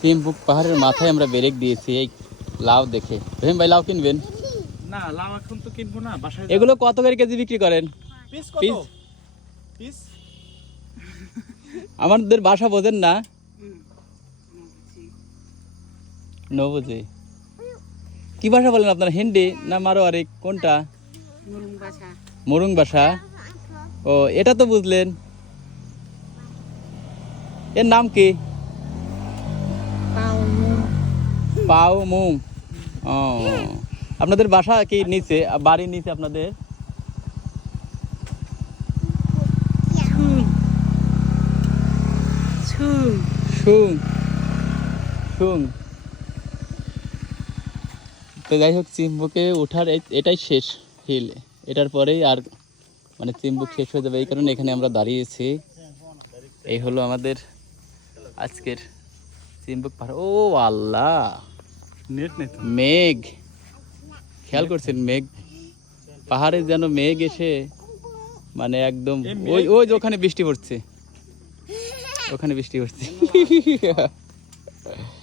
চিমবুক পাহাড়ের মাথায় আমরা ব্রেক দিয়েছি এই লাউ দেখে। রহিম ভাই লাউ কিনবেন? না লাউ এখন তো কিনবো না বাসায় এগুলো কত করে কেজি বিক্রি করেন? পিস? কত? পিস? আমাদের বাসা বোঝেন না। ন বুঝে কি ভাষা বলেন আপনার হিন্দি না মারোয়ারি? কোনটা? মুরুং বাসা মরুং ভাষা ও এটা তো বুঝলেন। এর নাম কি পাও মুং পাও মুং। ও। আপনাদের বাসা কি নিচে? বাড়ি নিচে আপনাদের? সুং সুং তো যাই হোক, চিম্বুকে ওঠার এটাই শেষ হিল এটার পরেই আর মানে চিম্বুক শেষ হয়ে যাবে এই কারণে এখানে আমরা দাঁড়িয়েছি। এই হলো আমাদের আজকের চিম্বুক পাহাড়। ও আল্লাহ! নেট নেই মেঘ। খেয়াল করছেন মেঘ? পাহাড়ে যেন মেঘ এসে মানে একদম ওই ওই যে ওখানে বৃষ্টি পড়ছে। ওখানে বৃষ্টি পড়ছে।